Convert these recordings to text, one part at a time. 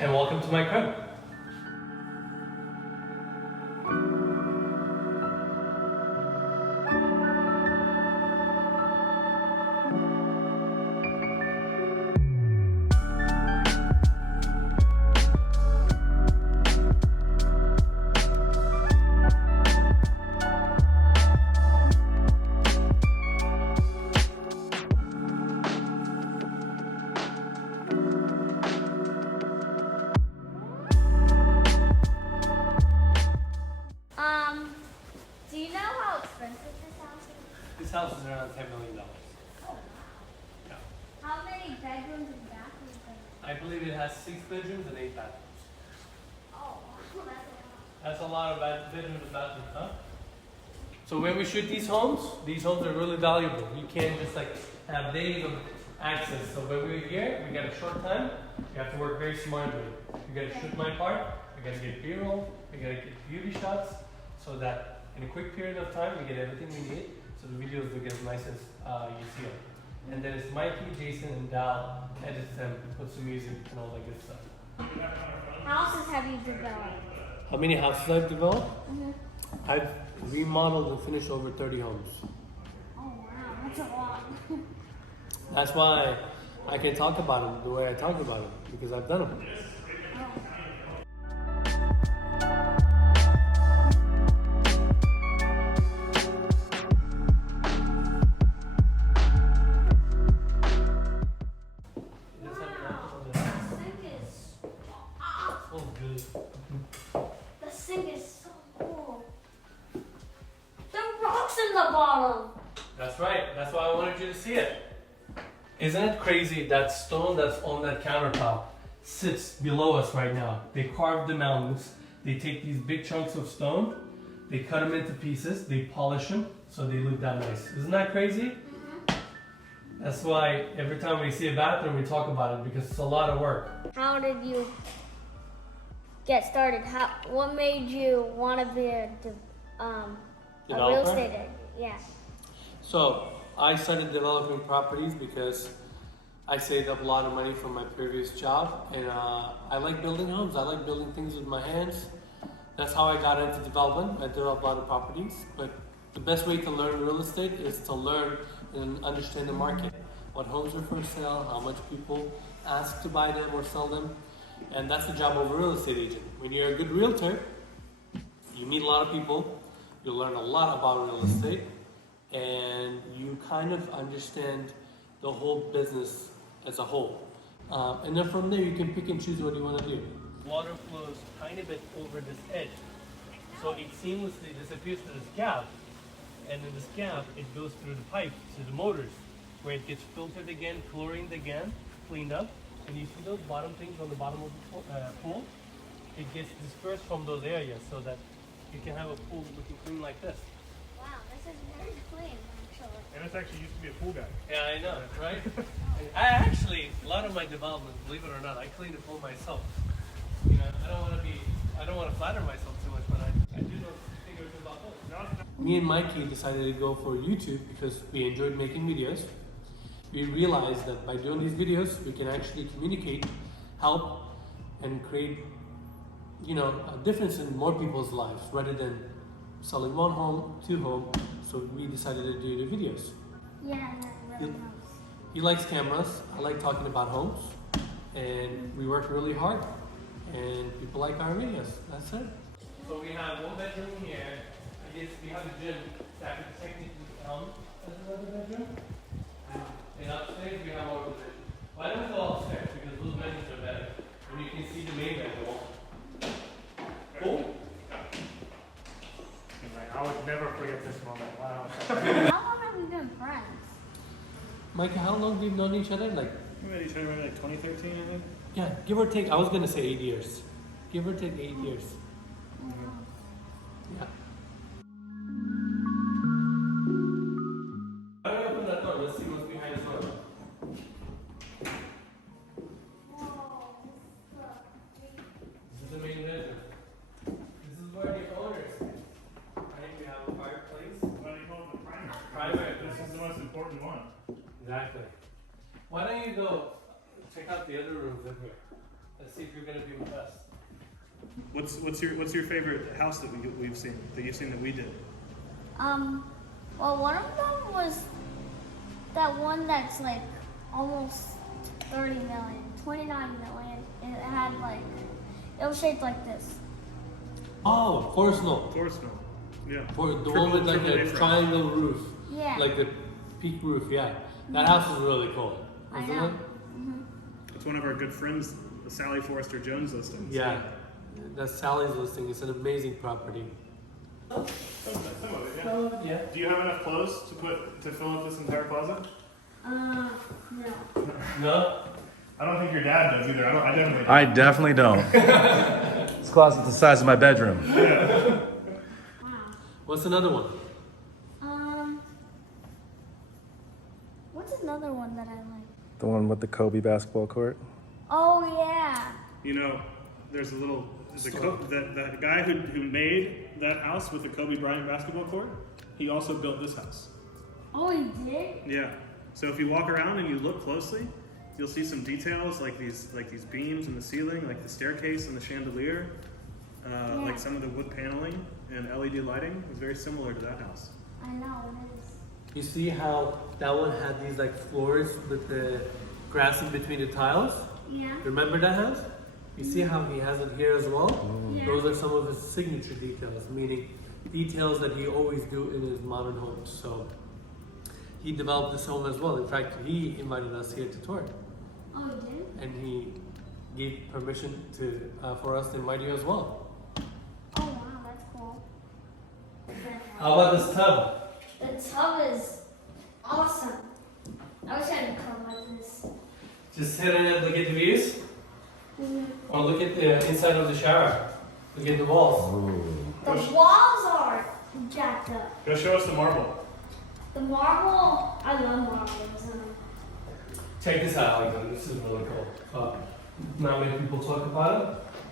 and welcome to my crib. Do you know how expensive this house is? This house is around $10 million. Oh, wow. Yeah. How many bedrooms and bathrooms? I believe it has 6 bedrooms and 8 bathrooms. Oh, That's a lot of bedrooms and bathrooms, huh? So when we shoot these homes are really valuable. You can't just like have days of access. So when we're here, we got a short time. You have to work very smartly. You gotta shoot my part. We gotta get B-roll. We gotta get beauty shots, so that in a quick period of time we get everything we need. So the videos will get as nice as you see them. And then it's Mikey, Jayson, and Dal edits them, puts some music and all that good stuff. houses have you developed? How many houses I've developed? I've remodeled and finished over 30 homes. Oh, wow. That's a lot. That's why I can talk about them the way I talk about them, because I've done them. The sink is so cool. The rocks in the bottom. That's right. That's why I wanted you to see it. Isn't it crazy that stone that's on that countertop sits below us right now? They carved the mountains. They take these big chunks of stone, they cut them into pieces, they polish them so they look that nice. Isn't that crazy? That's why every time we see a bathroom, we talk about it, because it's a lot of work. How did you get started? What made you want to be a real estate agent? Yeah. So I started developing properties because I saved up a lot of money from my previous job, and I like building homes. I like building things with my hands. That's how I got into development. I developed a lot of properties, but the best way to learn real estate is to learn and understand the market. What homes are for sale, how much people ask to buy them or sell them. And that's the job of a real estate agent. When you're a good realtor, you meet a lot of people, you learn a lot about real estate, and you kind of understand the whole business as a whole. And then from there, you can pick and choose what you want to do. Water flows a tiny bit over this edge, so it seamlessly disappears through this gap, and in this gap, it goes through the pipe to the motors, where it gets filtered again, chlorined again, cleaned up. And you see those bottom things on the bottom of the pool? It gets dispersed from those areas so that you can have a pool looking clean like this. Wow, this is very clean, actually. And this actually used to be a pool guy. Yeah, I know, right? I actually, a lot of my developments, believe it or not, I clean the pool myself. You know, I don't want to flatter myself too much, but I do know a thing or two about those. Me and Mikey decided to go for YouTube because we enjoyed making videos. We realized that by doing these videos, we can actually communicate, help, and create, a difference in more people's lives rather than selling one home, 2 homes. So we decided to do the videos. Yeah, that really helps. He likes cameras. I like talking about homes, and we work really hard. And people like our videos. That's it. So we have 1 bedroom here. I guess we have a gym that could technically count as another bedroom. And upstairs we have our position. Why don't we go upstairs? Because those bedrooms are better. And you can see the main bedroom. Cool? I would never forget this moment. Wow. How long have we been friends? Micah, how long have you known each other? We met each other in like 2013, I think. Yeah, give or take. I was gonna say 8 years. Give or take 8 years. Yeah. Why don't we open that door? Let's see what's behind the door. This is the main bedroom. This is where the owners sit. Right? We have a fireplace. Why do you call it the primary? Primary. This is the most important one. Exactly. Why don't you go check out the other rooms in here? Let's see if you're gonna be impressed. What's your favorite house that you've seen that we did? Well, one of them was that one that's like almost 30 million, 29 million. It had like, it was shaped like this. Oh, Forest Knoll. Forest Knoll. Yeah. For the one with like a triangle roof. Yeah. Like the peak roof, yeah. That house is really cool. I Isn't know. it? It's one of our good friends, the Sally Forrester Jones listings. Yeah. That's Sally's listing. It's an amazing property. Some of it, yeah. Yeah. Do you have enough clothes to fill up this entire closet? No. No? I don't think your dad does either. I definitely don't. This closet's the size of my bedroom. Wow. What's another one? What's another one that I like? The one with the Kobe basketball court. Oh yeah. You know, there's the guy who made that house with the Kobe Bryant basketball court. He also built this house. Oh, he did? Yeah. So if you walk around and you look closely, you'll see some details like these beams in the ceiling, like the staircase and the chandelier, like some of the wood paneling and LED lighting is very similar to that house. I know it is. You see how that one had these like floors with the grass in between the tiles? Yeah. Remember that house? You see how he has it here as well? Yeah. Those are some of his signature details, meaning details that he always do in his modern homes. So he developed this home as well. In fact, he invited us here to tour it. Oh, he did? And he gave permission to for us to invite you as well. Oh, wow, that's cool. How about this tub? The tub is awesome. I wish I had a tub like this. Just sit in it, look at the views, or look at the inside of the shower. Look at the walls. The walls are jacked up. Go show us the marble. The marble, I love marbles. Check this out, Alexander. This is really cool. Not many people talk about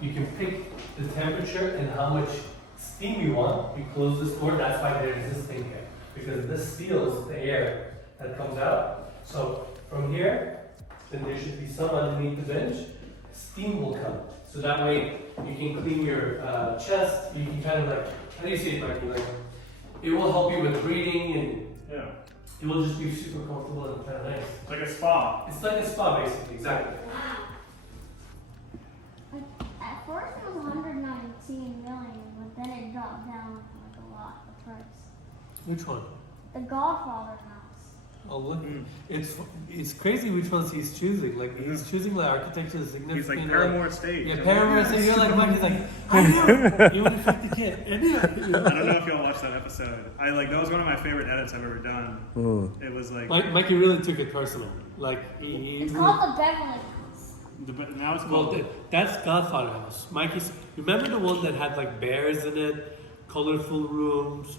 it. You can pick the temperature and how much steam you want. You close this door. That's why there's this thing here, because this seals the air that comes out. So from here, then there should be some underneath the bench. Steam will come. So that way you can clean your chest. You can kind of like, how do you say it, Mikey? Like, it will help you with breathing, and Yeah. it will just be super comfortable and kind of nice. It's like a spa. It's like a spa, basically. Exactly. At first it was 119 million, but then it dropped down like a lot, the price. Which one? The Godfather house. Oh look, it's crazy which ones he's choosing. Like he's choosing like architecture is significant. He's like Paramour Estate. Yeah, Paramour Estate. You're like Mike. He's like, I know. You would have picked the kid. I knew. I don't know if y'all watched that episode. That was one of my favorite edits I've ever done. It was like Mikey really took it personal. Like he It's really, called the Beverly House. now it's well, called. that's Godfather House. Mikey's. Remember the one that had like bears in it, colorful rooms.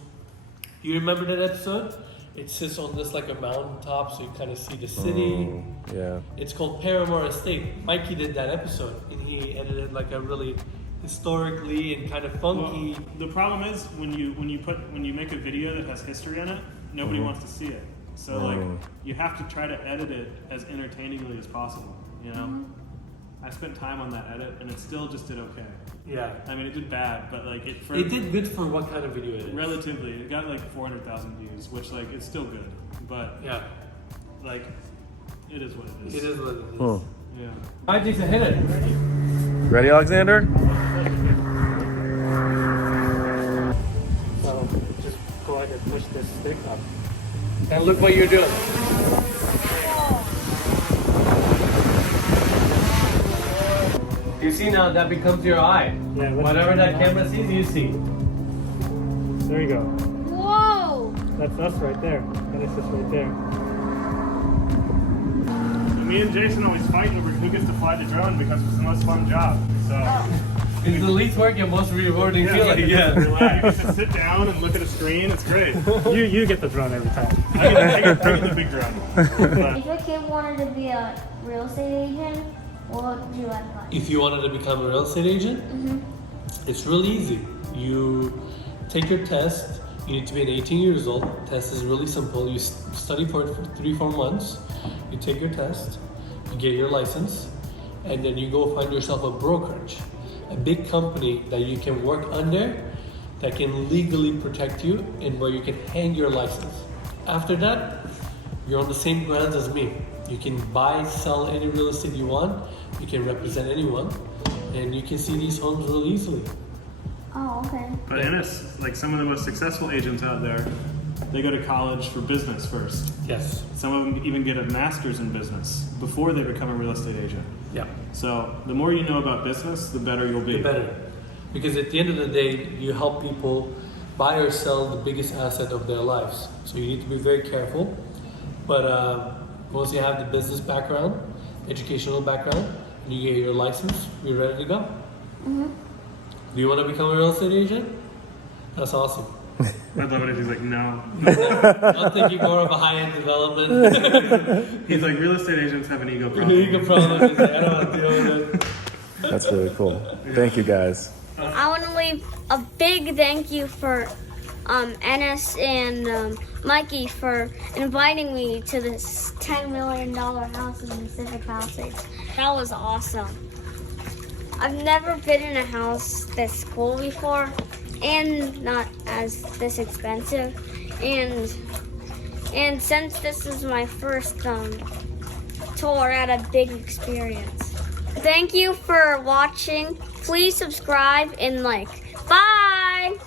You remember that episode? It sits on this like a mountaintop, so you kind of see the city. Yeah. It's called Paramour Estate. Mikey did that episode, and he edited like a really historically and kind of funky. Well, the problem is when you make a video that has history in it, nobody wants to see it. So like you have to try to edit it as entertainingly as possible. You know, I spent time on that edit, and it still just did okay. Yeah. I mean, it did bad, but like It did good for what kind of video it is. relatively. It got like 400,000 views, which like it's still good, but Yeah. like it is what it is. It is what it is. Hmm. Yeah. Alright, Jayson, hit it. Ready, Alexander? So just go ahead and push this stick up. And look what you're doing. You see now that becomes your eye. Yeah, Whatever that camera sees, you see. There you go. Whoa! That's us right there. That is us right there. Me and Jayson always fight over who gets to fly the drone because it's the most fun job. So It's the least work and most rewarding feeling. yeah. Relax. Just sit down and look at a screen. It's great. You get the drone every time. I get the big drone. But If your kid wanted to be a real estate agent, what would you advise? If you wanted to become a real estate agent, it's really easy. You take your test. You need to be 18 years old. Test is really simple. You study for it for 3-4 months. You take your test. You get your license. and then you go find yourself a brokerage, a big company that you can work under, that can legally protect you, and where you can hang your license. After that, you're on the same grounds as me. You can buy, sell any real estate you want. You can represent anyone, and you can see these homes really easily. Oh, okay. But Enes, like some of the most successful agents out there, they go to college for business first. Yes. Some of them even get a master's in business before they become a real estate agent. Yeah. So the more you know about business, the better you'll be. The better. Because at the end of the day, you help people buy or sell the biggest asset of their lives. So you need to be very careful. But once you have the business background, educational background, and you get your license, you're ready to go. Mm-hmm. Do you want to become a real estate agent? That's awesome. I'd love it if he's like, no. I'm thinking more of a high-end development. He's like, real estate agents have an ego problem. Ego problem. He's like, I don't want to deal with it. That's really cool. Thank you guys. I want to leave a big thank you for Enes and Mikey for inviting me to this $10 million house in Pacific Palisades. That was awesome. I've never been in a house this cool before, and not as this expensive. And since this is my first tour, I had a big experience. Thank you for watching. Please subscribe and like. Bye!